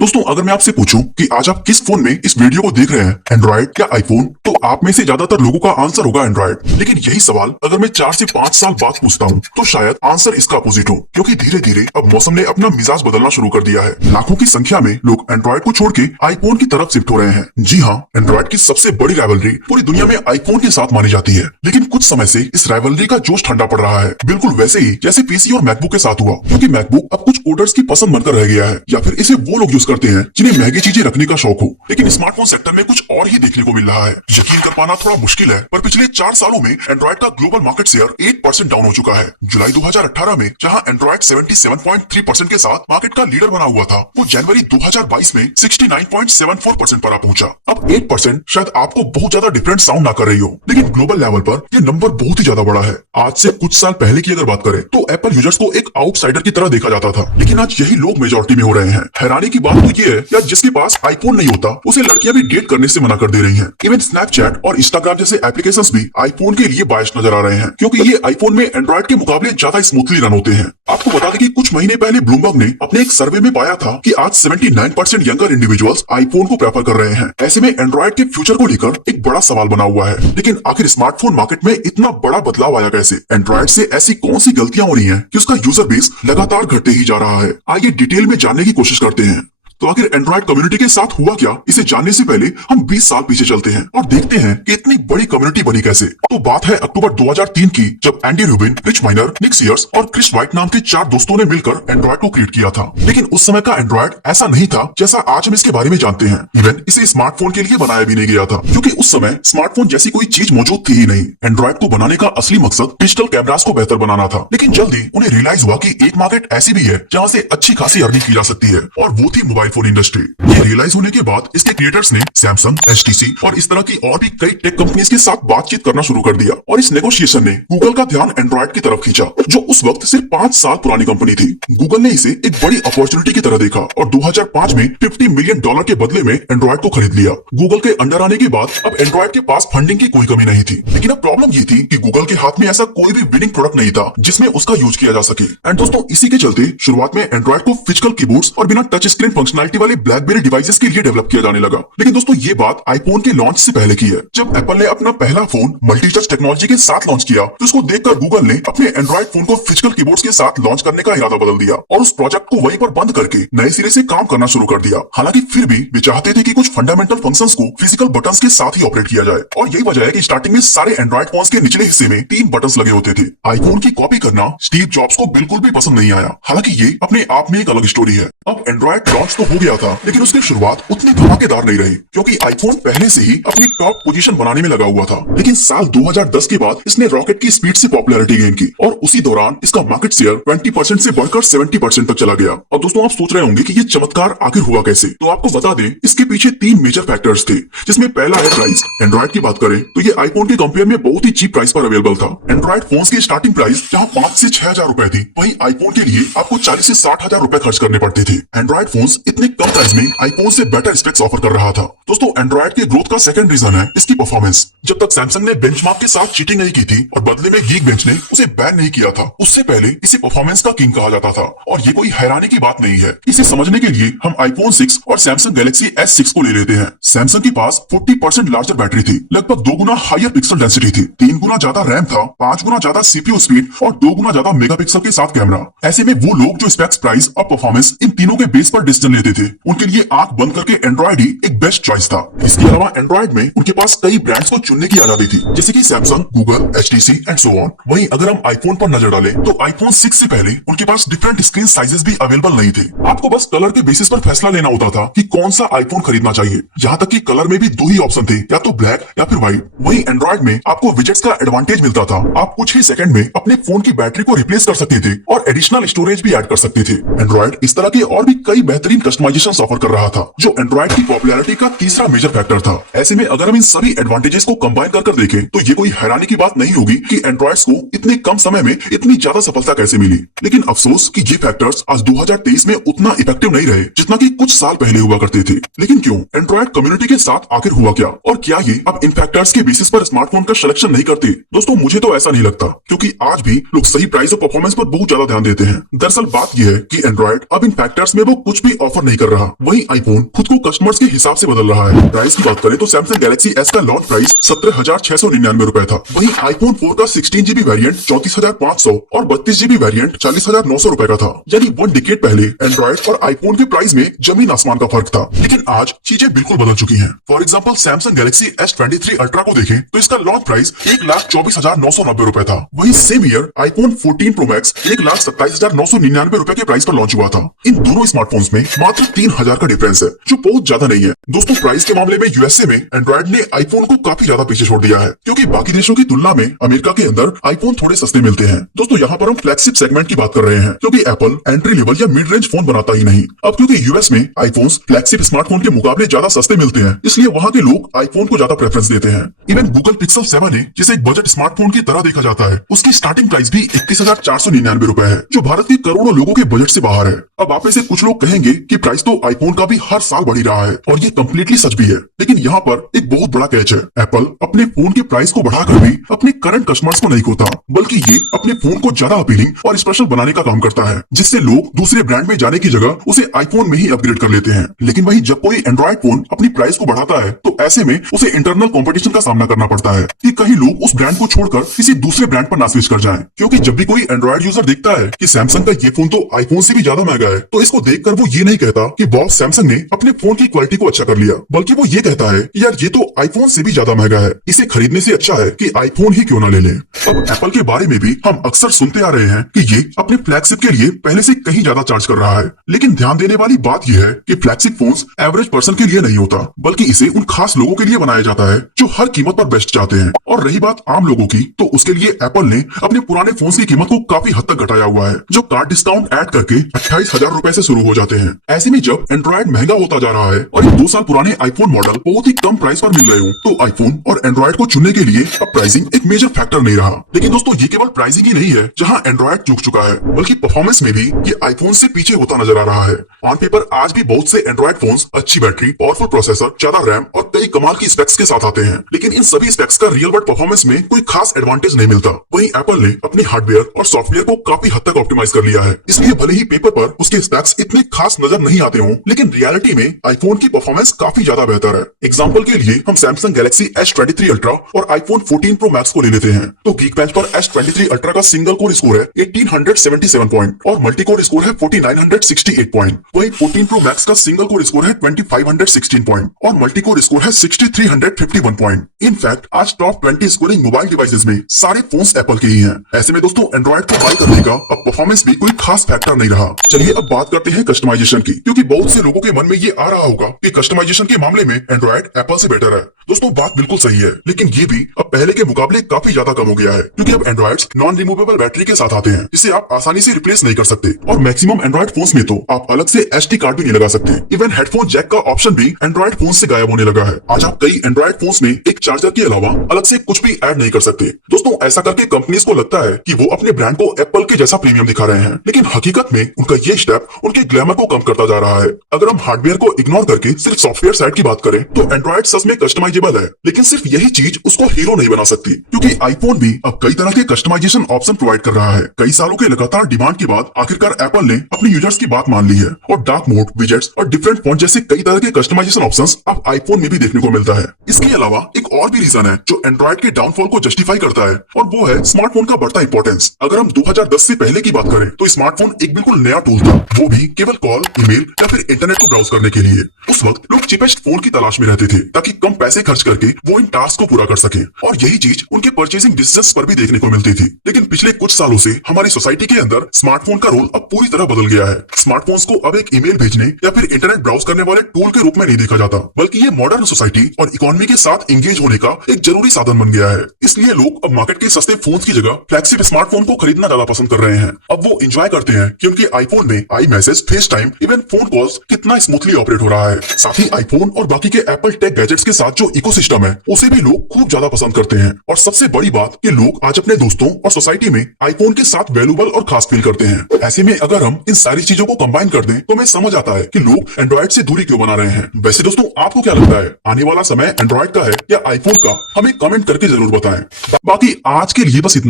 दोस्तों अगर मैं आपसे पूछूं कि आज आप किस फोन में इस वीडियो को देख रहे हैं, एंड्रॉइड या आईफोन, तो आप में से ज्यादातर लोगों का आंसर होगा एंड्रॉइड। लेकिन यही सवाल अगर मैं 4 से 5 साल बाद पूछता हूं तो शायद आंसर इसका अपोजिट हो, क्योंकि धीरे धीरे अब मौसम ने अपना मिजाज बदलना शुरू कर दिया है। लाखों की संख्या में लोग एंड्रॉइड को छोड़ के आईफोन की तरफ शिफ्ट हो रहे हैं। जी हाँ, एंड्रॉइड की सबसे बड़ी राइवलरी पूरी दुनिया में आईफोन के साथ मानी जाती है। लेकिन कुछ समय से इस राइवलरी का जोश ठंडा पड़ रहा है, बिल्कुल वैसे ही जैसे पीसी और मैकबुक के साथ हुआ। क्योंकि मैकबुक अब कुछ कोडर्स की पसंद बनकर रह गया है, या फिर इसे वो लोग यूज करते हैं जिन्हें महंगी चीजें रखने का शौक हो। लेकिन स्मार्टफोन सेक्टर में कुछ और ही देखने को मिल रहा है। यकीन कर पाना थोड़ा मुश्किल है, पर पिछले 4 सालों में एंड्रॉइड का ग्लोबल मार्केट शेयर 8% डाउन हो चुका है। जुलाई 2018 में जहां एंड्रॉइड 77.3% के साथ मार्केट का लीडर बना हुआ था, वो जनवरी 2022 में 69.74% पर आ पहुंचा। अब 8% शायद आपको बहुत ज्यादा डिफरेंट साउंड ना कर रही हो, लेकिन ग्लोबल लेवल पर यह नंबर बहुत ही ज्यादा बड़ा है। आज से कुछ साल पहले की अगर बात करें तो एप्पल यूजर्स को एक आउटसाइडर की तरह देखा जाता था, लेकिन आज यही लोग मेजॉरिटी में हो रहे हैं। हैरानी की बात तो ये है कि जिसके पास आईफोन नहीं होता उसे लड़कियां भी डेट करने से मना कर दे रही हैं। इवन स्नैपचैट और इंस्टाग्राम जैसे एप्लीकेशंस भी आईफोन के लिए बायस्ड नजर आ रहे हैं, क्योंकि ये आईफोन में एंड्रॉइड के मुकाबले ज्यादा स्मूथली रन होते हैं। आपको बता दें कि कुछ महीने पहले ब्लूमबर्ग ने अपने एक सर्वे में पाया था कि आज 79% यंगर इंडिविजुअल्स आईफोन को प्रेफर कर रहे हैं। ऐसे में एंड्रॉइड के फ्यूचर को लेकर एक बड़ा सवाल बना हुआ है। लेकिन आखिर स्मार्टफोन मार्केट में इतना बड़ा बदलाव आया कैसे? एंड्रॉइड से ऐसी कौन सी गलतियां हो रही हैं कि उसका यूजर बेस लगातार घटते ही जा रहा है? आइए डिटेल में जानने की कोशिश करते हैं। तो आखिर एंड्रॉइड कम्युनिटी के साथ हुआ क्या, इसे जानने से पहले हम 20 साल पीछे चलते हैं और देखते हैं कि इतनी बड़ी कम्युनिटी बनी कैसे। तो बात है अक्टूबर 2003 की, जब एंडी रूबिन, रिच माइनर, निक सीयर्स और क्रिस वाइट नाम के 4 दोस्तों ने मिलकर एंड्रॉइड को क्रिएट किया था। लेकिन उस समय का एंड्रॉइड ऐसा नहीं था जैसा आज हम इसके बारे में जानते हैं। इवन इसे स्मार्टफोन के लिए बनाया भी नहीं गया था, क्योंकि उस समय स्मार्टफोन जैसी कोई चीज मौजूद थी ही नहीं। एंड्रॉइड को बनाने का असली मकसद डिजिटल कैमरास को बेहतर बनाना था। लेकिन जल्दी उन्हें रियलाइज हुआ कि एक मार्केट ऐसी भी है जहाँ से अच्छी खासी अर्निंग की जा सकती है, और वो थी मोबाइल फोन इंडस्ट्री। ये रियलाइज होने के बाद इसके क्रिएटर्स ने सैमसंग, HTC और इस तरह की और भी कई टेक कंपनीज के साथ बातचीत करना शुरू कर दिया, और इस नेगोशिएशन ने गूगल का ध्यान एंड्रॉइड की तरफ खींचा, जो उस वक्त सिर्फ 5 साल पुरानी कंपनी थी। गूगल ने इसे एक बड़ी अपॉर्चुनिटी की तरह देखा और 2005 में $50 मिलियन के बदले में एंड्रॉइड को खरीद लिया। गूगल के अंडर आने के बाद अब एंड्रॉइड के पास फंडिंग की कोई कमी नहीं थी। लेकिन अब प्रॉब्लम ये थी कि गूगल के हाथ में ऐसा कोई भी विनिंग प्रोडक्ट नहीं था जिसमें उसका यूज किया जा सके। एंड दोस्तों, इसी के चलते शुरुआत में एंड्रॉइड को फिजिकल कीबोर्ड्स और बिना टच स्क्रीन फंक्शनलिटी वाले ब्लैकबेरी डिवाइसेस के लिए डेवलप किया जाने लगा। लेकिन दोस्तों, ये बात आईफोन के लॉन्च से पहले की है। जब एप्पल ने अपना पहला फोन मल्टी टच टेक्नोलॉजी के साथ लॉन्च किया, तो उसको देखकर गूगल ने अपने एंड्रॉइड फोन को फिजिकल कीबोर्ड्स के साथ लॉन्च करने का इरादा बदल दिया और उस प्रोजेक्ट को वहीं पर बंद करके नए सिरे से काम करना शुरू कर दिया। हालांकि फिर भी वे चाहते थे कि कुछ फंडामेंटल फंक्शंस को फिजिकल बटन्स के साथ ही ऑपरेट किया जाए, और यही वजह है कि स्टार्टिंग में सारे एंड्रॉइड फोन्स के निचले हिस्से में 3 बटन्स लगे होते थे। आईफोन की कॉपी करना स्टीव जॉब्स को बिल्कुल भी पसंद नहीं आया। हालांकि ये अपने आप में एक अलग स्टोरी है। अब एंड्रॉइड लॉन्च तो हो गया था, लेकिन उसकी शुरुआत उतनी धमाकेदार नहीं रही, क्योंकि आईफोन पहले से ही अपनी टॉप पोजीशन बनाने में लगा हुआ था। लेकिन साल 2010 के बाद इसने रॉकेट की स्पीड से पॉपुलैरिटी गेन की, और उसी दौरान इसका मार्केट शेयर 20% से बढ़कर 70% तक चला गया। और दोस्तों, आप सोच रहे होंगे कि ये चमत्कार आखिर हुआ कैसे? तो आपको बता दें, इसके पीछे 3 मेजर फैक्टर्स थे, जिसमें पहला है प्राइस। एंड्रॉइड की बात करें तो ये आईफोन के कंपेयर में बहुत ही चीप प्राइस पर अवेलेबल था। एंड्रॉइड फोन्स की स्टार्टिंग प्राइस जहां 5 से 6,000 रुपए थी, वहीं आईफोन के लिए आपको 40 से 60,000 रुपए खर्च करने पड़ते थे। एंड्रॉइड फोन्स इतने कम प्राइस में आईफोन से बेटर स्पेक्स ऑफर कर रहा था। दोस्तों, एंड्रॉइड के ग्रोथ का सेकंड रीजन है इसकी परफॉर्मेंस। जब तक सैमसंग ने बेंचमार्क के साथ चीटिंग नहीं की थी और बदले में गीकबेंच ने उसे बैन नहीं किया था, उससे पहले इसे परफॉर्मेंस का किंग कहा जाता था। और ये कोई हैरानी की बात नहीं है। इसे समझने के लिए हम आईफोन 6 और सैमसंग गैलेक्सी S6 को ले लेते हैं। सैमसंग के पास 40% लार्जर बैटरी थी, लगभग 2 गुना हायर पिक्सल डेंसिटी थी, 3 गुना ज्यादा रैम था, 5 गुना ज्यादा सीपीयू स्पीड और 2 गुना ज्यादा मेगापिक्सल के साथ कैमरा। ऐसे में वो लोग जो स्पेक्स, प्राइस और परफॉर्मेंस इन तीनों के बेस पर डिसीजन लेते थे, उनके लिए आंख बंद करके एंड्रॉइड ही एक बेस्ट चॉइस था। इसके अलावा एंड्रॉइड में उनके पास कई ब्रांड्स को चुनने की आजादी थी, जैसे कि Samsung, Google, HTC and so on. वहीं अगर हम आईफोन पर नजर डालें तो आईफोन 6 से पहले उनके पास डिफरेंट स्क्रीन साइजेस भी अवेलेबल नहीं थे। आपको बस कलर के बेसिस पर फैसला लेना होता था कि कौन सा आईफोन खरीदना चाहिए। यहाँ तक कि कलर में भी 2 ही ऑप्शन थे, या तो ब्लैक या फिर व्हाइट। वहीं एंड्रॉइड में आपको विजेट्स का एडवांटेज मिलता था। आप कुछ ही सेकंड में अपने फोन की बैटरी को रिप्लेस कर सकते थे और एडिशनल स्टोरेज भी ऐड कर सकते थे। एंड्रॉइड इस तरह के और भी कई बेहतरीन कस्टमाइजेशन ऑफर कर रहा था, जो एंड्रॉइड की पॉपुलैरिटी का तीसरा मेजर फैक्टर था। ऐसे में अगर हम इन सभी एडवांटेजेस को कंबाइन कर देखें तो ये कोई हैरानी की बात नहीं होगी कि एंड्रॉइड्स को इतने कम समय में इतनी ज्यादा सफलता कैसे मिली। लेकिन अफसोस कि ये फैक्टर्स आज 2023 में उतना इफेक्टिव नहीं रहे जितना कि कुछ साल पहले हुआ करते थे। लेकिन क्यों? एंड्रॉइड कम्युनिटी के साथ आखिर हुआ क्या, और क्या ये अब इन फैक्टर्स के बेसिस पर स्मार्टफोन का सिलेक्शन नहीं करते? दोस्तों, मुझे तो ऐसा नहीं लगता, क्योंकि आज भी लोग सही प्राइस और परफॉर्मेंस पर बहुत ज्यादा ध्यान देते हैं। दरअसल बात यह है कि एंड्रॉइड अब इन फैक्टर्स में वो कुछ भी ऑफर नहीं कर रहा। वहीं आईफोन खुद को कस्टमर्स के हिसाब से बदल रहा है। प्राइस की बात करें तो सैमसंग गैलेक्सी एस का लॉन्च प्राइस 17,699 रुपए था। वहीं आईफोन 4 का 16GB वेरिएंट 34,500 और 32GB वेरिएंट 40,900 रुपए का था। यानी 1 डिकेड पहले एंड्रॉइड और आईफोन के प्राइस में जमीन आसमान का फर्क था। लेकिन आज चीजें बिल्कुल बदल चुकी हैं। For example Samsung Galaxy S23 ultra को देखें तो इसका लॉन्च प्राइस 1,24,990 रुपए था। वहीं same year iPhone 14 pro max 1,27,999 रुपए के प्राइस पर लॉन्च हुआ था। इन दोनों स्मार्टफोन्स में मात्र 3,000 का डिफरेंस है, जो बहुत ज्यादा नहीं है। दोस्तों प्राइस के मामले में यूएसए में एंड्रॉइड ने आईफोन को काफी ज्यादा पीछे छोड़ दिया है, क्योंकि बाकी देशों की तुलना में अमेरिका के अंदर आईफोन थोड़े सस्ते मिलते हैं। दोस्तों यहाँ पर हम फ्लैगशिप सेगमेंट की बात कर रहे हैं, क्योंकि एप्पल एंट्री लेवल या मिड रेंज फोन बनाता ही नहीं। अब क्योंकि यूएस में आईफोन्स फ्लैगशिप स्मार्टफोन के मुकाबले ज्यादा सस्ते मिलते हैं, इसलिए वहाँ के लोग आईफोन को ज्यादा प्रेफरेंस देते हैं। इवन गूगल पिक्सल 7 है, जिसे एक बजट स्मार्टफोन की तरह देखा जाता है, उसकी स्टार्टिंग प्राइस भी 31,499 रुपए है, जो भारत के करोड़ों लोगों के बजट से बाहर है। अब आप में से कुछ लोग कहेंगे कि प्राइस तो आईफोन का भी हर साल बढ़ ही रहा है, और ये कम्प्लीटली सच भी है। लेकिन यहाँ पर एक बहुत बड़ा कैच है। एप्पल अपने फोन के प्राइस को बढ़ाकर भी अपने करंट कस्टमर्स को नहीं खोता, बल्कि ये अपने फोन को ज्यादा अपीलिंग और स्पेशल बनाने का काम करता है, जिससे लोग दूसरे ब्रांड में जाने की जगह उसे आईफोन में ही अपग्रेड कर लेते हैं। लेकिन वही जब कोई एंड्रॉइड फोन अपनी प्राइस को बढ़ाता है, तो ऐसे में उसे इंटरनल कंपटीशन का सामना करना पड़ता है कि कहीं लोग उस ब्रांड को छोड़कर किसी दूसरे ब्रांड पर ना स्विच कर जाएं। क्योंकि जब भी कोई एंड्रॉइड यूजर देखता है कि सैमसंग का ये फोन तो आईफोन से भी ज्यादा महंगा है, तो इसको देखकर वो ये नहीं कहता कि बॉस सैमसंग ने अपने फोन की क्वालिटी को अच्छा कर लिया, बल्कि वो ये कहता है कि यार ये तो आईफोन से भी ज्यादा महंगा है, इसे खरीदने से अच्छा है कि आईफोन ही क्यों ना ले लें। अब एप्पल के बारे में भी हम अक्सर सुनते आ रहे हैं कि ये अपने फ्लैगशिप के लिए पहले से कहीं ज्यादा चार्ज कर रहा है। लेकिन ध्यान देने वाली बात यह है कि फ्लैगशिप फोन्स एवरेज पर्सन के लिए नहीं होता, बल्कि इसे उन खास लोगों के लिए बनाया जाता है जो हर कीमत पर बेस्ट चाहते हैं। और रही बात आम लोगों की, तो उसके लिए एप्पल ने अपने पुराने फोन की कीमत को काफी हद तक घटाया हुआ है, जो कार्ड डिस्काउंट ऐड करके 28,000 रुपए से शुरू हो जाते हैं। ऐसे में जब एंड्रॉइड महंगा होता जा रहा है और 2 साल पुराने आईफोन मॉडल बहुत ही कम प्राइस पर मिल रहे हो, तो आईफोन और एंड्रॉइड को चुनने के लिए अब प्राइसिंग एक मेजर फैक्टर नहीं रहा। लेकिन दोस्तों ये केवल प्राइसिंग ही नहीं है जहां एंड्रॉइड चूक चुका है, बल्कि परफॉर्मेंस में भी ये आईफोन से पीछे होता नजर आ रहा है। ऑन पेपर आज भी बहुत से एंड्रॉइड फोन्स अच्छी बैटरी, पावरफुल प्रोसेसर, ज्यादा रैम और कई कमाल की स्पेक्स के साथ आते हैं, लेकिन इन सभी स्पेक्स का रियल वर्ल्ड परफॉर्मेंस में कोई खास एडवांटेज नहीं मिलता। वहीं एप्पल ने अपनी हार्डवेयर और सॉफ्टवेयर को काफी हद तक ऑप्टिमाइज कर लिया है, इसलिए भले ही पेपर पर उसके स्पेक्स इतने खास नजर नहीं आते हों, लेकिन रियलिटी में आईफोन की परफॉर्मेंस काफी ज्यादा बेहतर है। एग्जांपल के लिए हम सैमसंग गैलेक्सी S23 अल्ट्रा और आईफोन 14 प्रो मैक्स को ले लेते हैं, तो Geekbench पर S23 अल्ट्रा का सिंगल कोर स्कोर है 1877 पॉइंट और मल्टी कोर स्कोर है 4968 पॉइंट। वहीं 14 प्रो मैक्स का सिंगल कोर स्कोर है 2516 पॉइंट और मल्टी कोर स्कोर है 6351 पॉइंट। इनफैक्ट आज टॉप 20 स्कोरिंग मोबाइल डिवाइसेस में सारे फोन्स एप्पल के ही हैं। ऐसे में दोस्तों एंड्रॉइड को बाय करने का अब परफॉर्मेंस भी कोई खास फैक्टर नहीं रहा। चलिए अब बात करते हैं कस्टमाइजेशन की, क्योंकि बहुत से लोगों के मन में ये आ रहा होगा कि कस्टमाइजेशन के मामले में एंड्रॉइड एप्पल से बेटर है। दोस्तों बात बिल्कुल सही है, लेकिन ये भी अब पहले के मुकाबले काफी ज्यादा कम हो गया है, क्योंकि अब एंड्रॉइड्स नॉन रिमूवेबल बैटरी के साथ आते हैं, जिसे आप आसानी से रिप्लेस नहीं कर सकते। और मैक्सिमम एंड्रॉइड फोन्स में तो आप अलग से SD कार्ड भी नहीं लगा सकते। इवन हेडफोन जैक का ऑप्शन भी एंड्रॉइड फोन से गायब होने लगा है। आज आप कई एंड्रॉइड फोन्स में एक चार्जर के अलावा अलग से कुछ भी ऐड नहीं कर सकते। दोस्तों ऐसा करके कंपनीज को लगता है कि वो अपने ब्रांड को एप्पल के जैसा प्रीमियम दिखा रहे हैं, लेकिन हकीकत में उनका ये स्टेप उनके ग्लैमर को कम करता जा रहा है। अगर हम हार्डवेयर को इग्नोर करके सिर्फ सॉफ्टवेयर साइड की बात करें, तो एंड्रॉइड सच में कस्टमाइजेबल है, लेकिन सिर्फ यही चीज उसको हीरो नहीं बना सकती, क्योंकि आईफोन भी अब कई तरह के कस्टमाइजेशन ऑप्शन प्रोवाइड कर रहा है। कई सालों के लगातार डिमांड के बाद आखिरकार एप्पल ने अपने यूजर्स की बात मान ली है, और डार्क मोड, विजेट्स और डिफरेंट फॉन्ट जैसे कई तरह के कस्टमाइजेशन ऑप्शंस अब आईफोन में भी देखने को मिलता है। इसके अलावा एक और भी रीजन है जो एंड्रॉइड के डाउनफॉल को जस्टिफाई करता है, और वो है स्मार्टफोन का बढ़ता इंपॉर्टेंस। अगर हम 2010 से पहले की बात करें, तो स्मार्टफोन एक बिल्कुल नया टूल था, वो भी केवल कॉल, ईमेल या फिर इंटरनेट को ब्राउज करने के लिए। उस वक्त लोग चीपेस्ट फोन की तलाश में रहते थे, ताकि कम पैसे खर्च करके वो इन टास्क को पूरा कर सके, और यही चीज उनके परचेसिंग डिसीजंस पर भी देखने को मिलती थी। लेकिन पिछले कुछ सालों से हमारी सोसाइटी के अंदर स्मार्टफोन का रोल अब पूरी तरह बदल गया है। स्मार्टफोन्स को अब एक ईमेल भेजने या फिर इंटरनेट ब्राउज करने वाले टूल के रूप में नहीं देखा जाता, बल्कि ये मॉडर्न सोसाइटी और इकोनॉमी के साथ एंगेज होने का एक जरूरी साधन बन गया है। इसलिए लोग अब मार्केट के सस्ते फोन की जगह फ्लैगशिप स्मार्टफोन को खरीदना ज्यादा पसंद कर रहे हैं। अब वो एंजॉय करते हैं कि उनके आईफोन में I message, face time, even phone calls कितना स्मूथली ऑपरेट हो रहा है। साथ ही आईफोन और बाकी के एप्पल टेक गैजेट्स के साथ जो इकोसिस्टम है, उसे भी लोग खूब ज्यादा पसंद करते हैं। और सबसे बड़ी बात कि लोग आज अपने दोस्तों और सोसाइटी में आईफोन के साथ वैल्यूबल और खास फील करते हैं। ऐसे में अगर हम इन सारी चीजों को कंबाइन कर दें, तो हमें समझ आता है कि लोग एंड्रॉइड से दूरी क्यों बना रहे हैं। वैसे दोस्तों आपको क्या लगता है, आने वाला समय एंड्रॉइड का है या आईफोन का? हमें कमेंट करके जरूर बताएं। बाकी आज के लिए बस इतना।